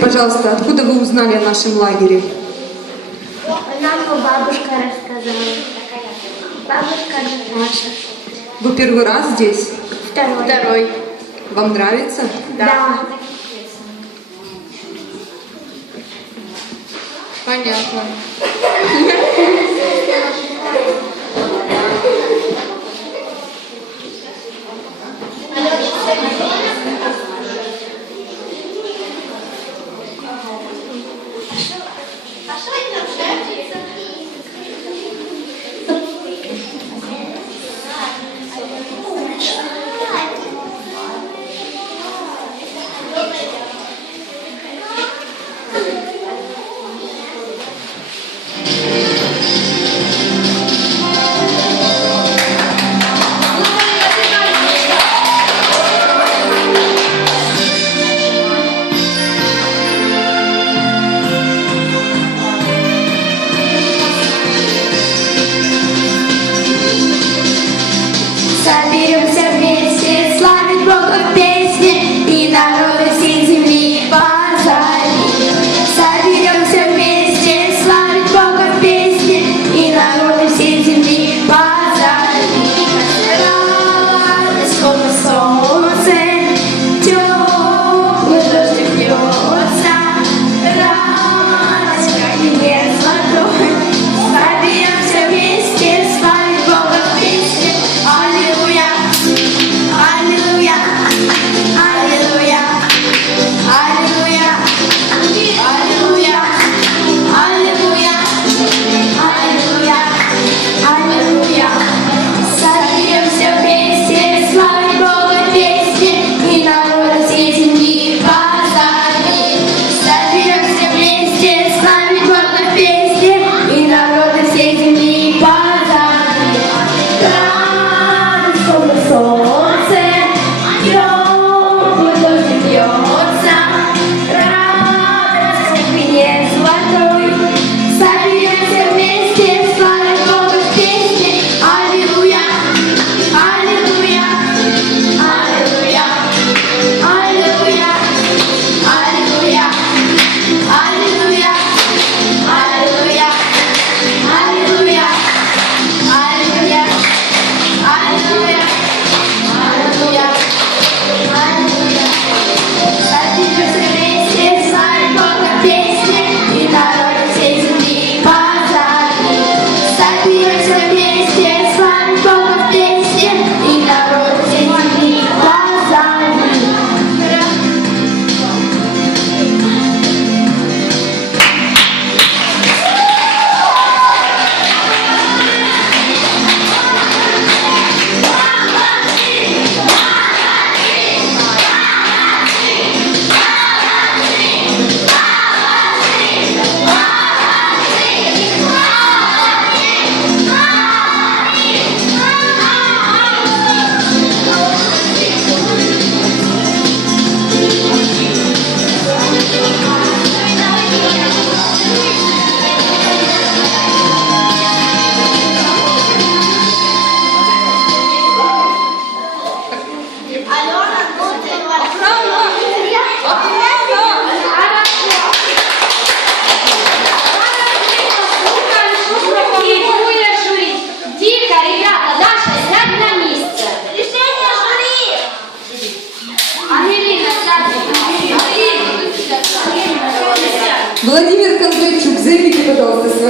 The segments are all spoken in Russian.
пожалуйста, откуда вы узнали о нашем лагере? Нам бабушка рассказала. Бабушка наша. Вы первый раз здесь? Второй. Второй. Вам нравится? Да. Понятно. am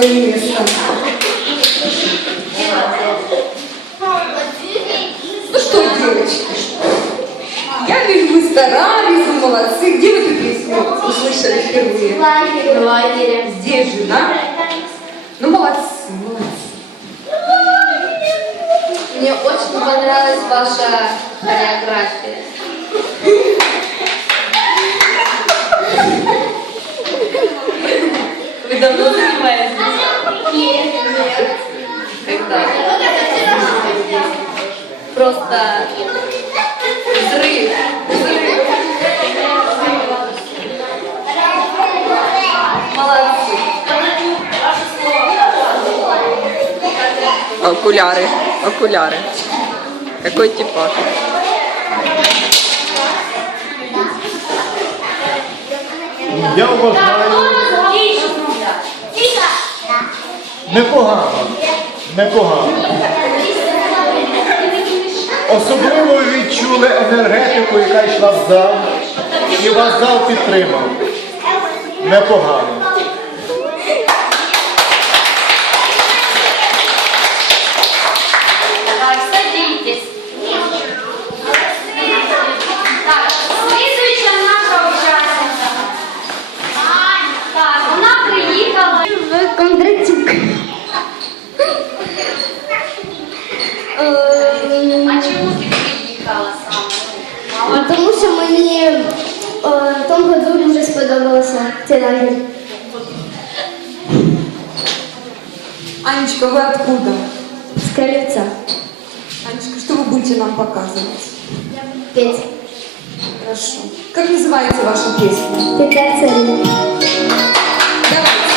свое место. Ну что, девочки, я вижу, вы старались, вы молодцы. Где вы эту песню услышали впервые? В лагере. Здесь же, да? Ну, молодцы, молодцы. Мне очень понравилась ваша хореография. давно занимаетесь? Когда? Просто взрыв. взрыв. Молодцы. Окуляры, окуляры. Какой типаж? Я уважаю. Непогано. Непогано. Особливо відчули енергетику, яка йшла в зал, і вас зал підтримав. Непогано. Кондратюк. Тель-Авив. Анечка, вы откуда? С крыльца. Анечка, что вы будете нам показывать? Я буду Петь. Хорошо. Как называется ваша песня? Петля царя. Давайте.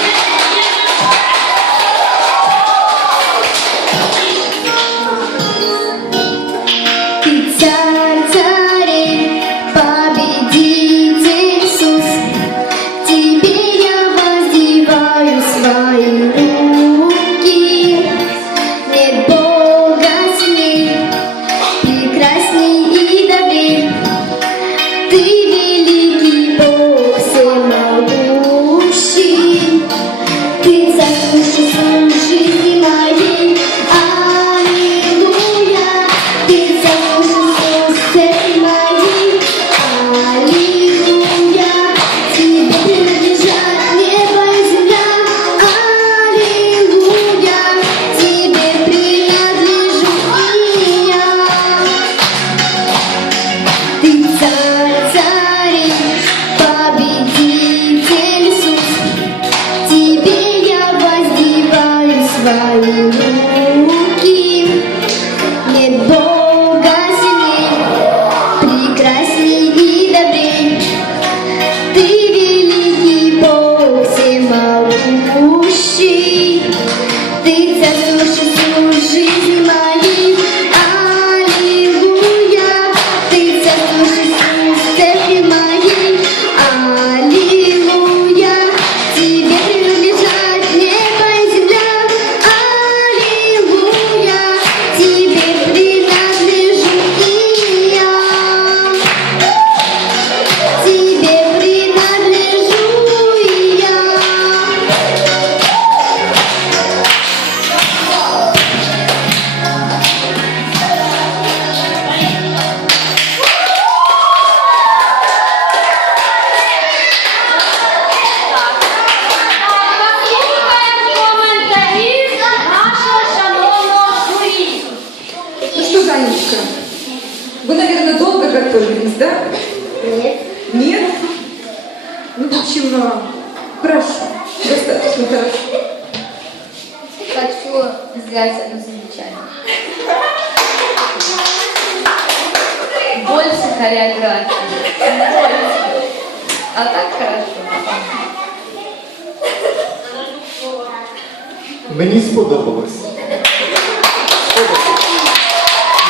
Мені сподобалось. сподобалось.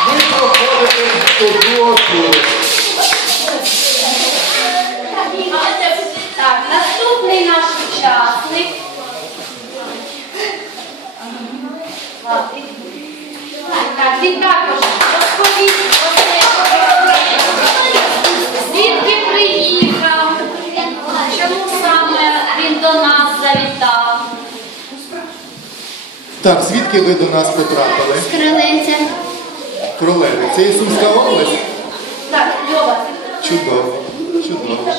Ви проходите в суботу. Так, звідки ви до нас потрапили? Кролевиця. Кролеви. Це є область? Так, Льова. Чудово, чудово.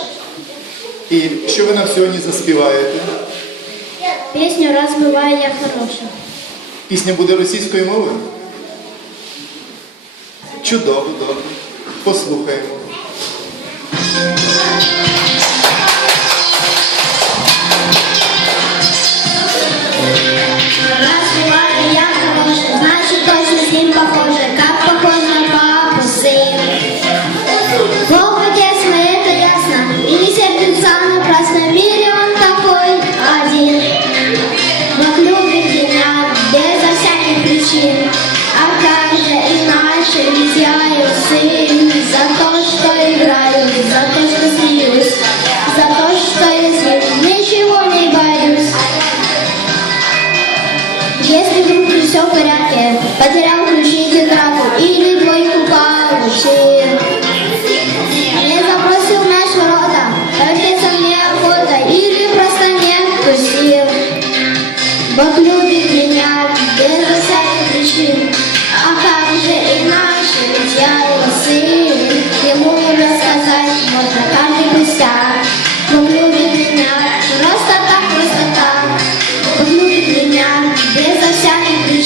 І що ви нам сьогодні заспіваєте? Пісню раз буває я хороша. Пісня буде російською мовою? Чудово, добре. Послухаємо.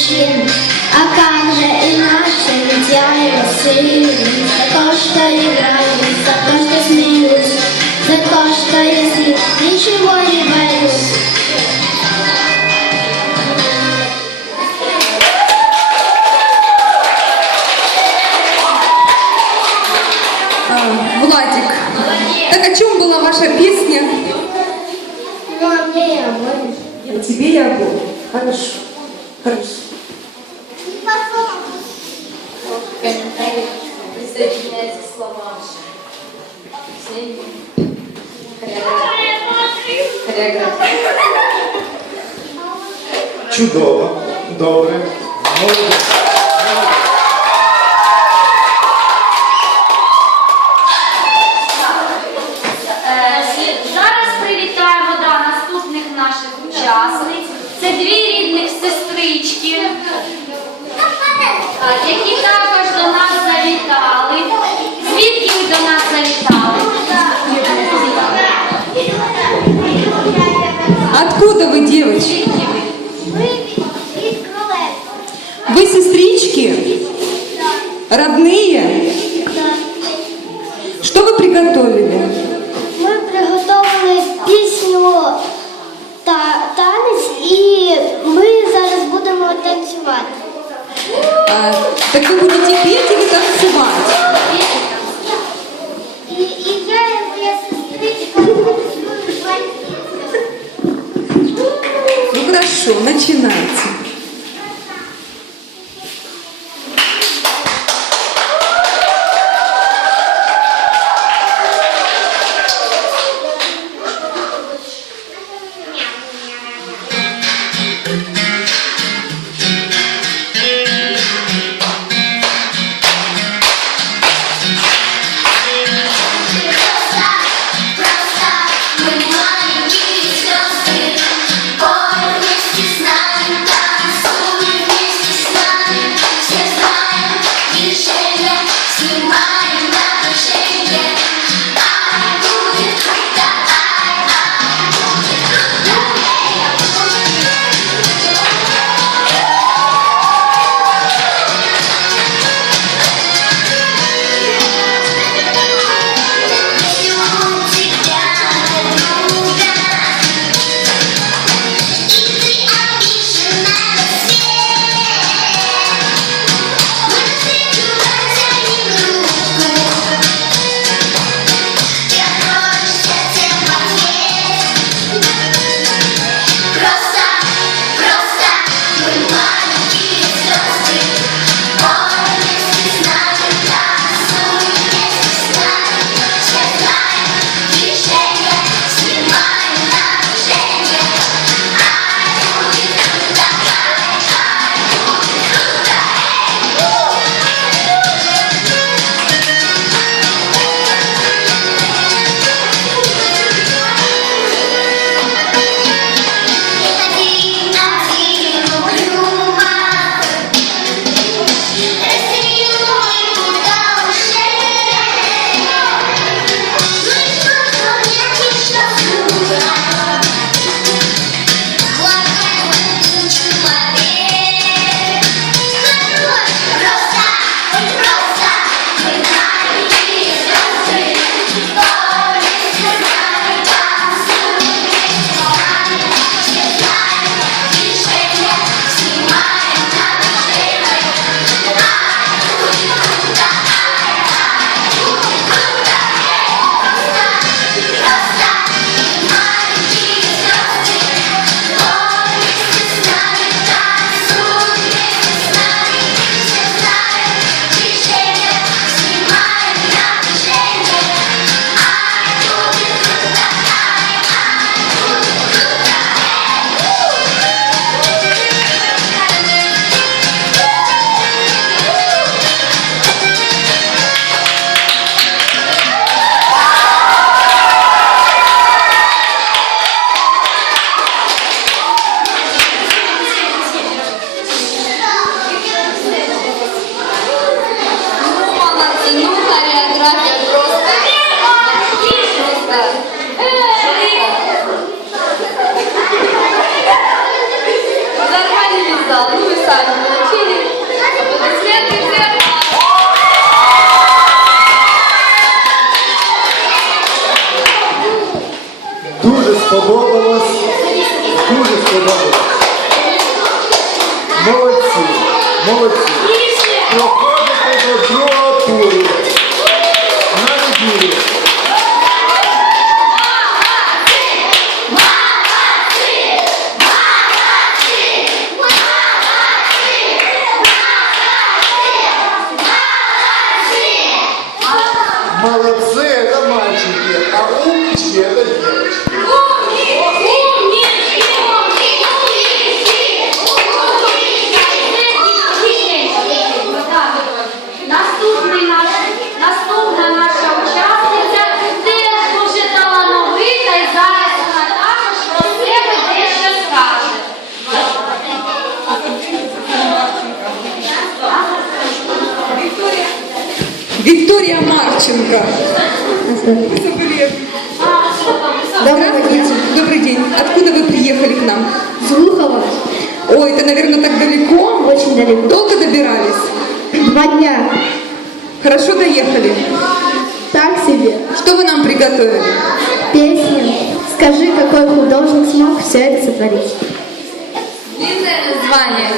мужчин. А как же иначе, ведь я его сын. За то, что играю, за то, что смеюсь, за то, что если ничего не боюсь. А, Владик, так о чем была ваша песня? Ну, а мне и о Тебе и о Боге. Хорошо. все рівняється словами. Хореографія. Чудово, добре, молодець. Откуда вы, девочки? Вы сестрички? Родные? Молодцы, это мальчики, а умнички это девочки. Здравствуйте. Добрый день. Откуда вы приехали к нам? Звухова. Ой, это, наверное, так далеко. Очень далеко. Долго добирались? Два дня. Хорошо доехали. Так себе. Что вы нам приготовили? Песня. Скажи, какой художник смог все это сотворить? Длинное название.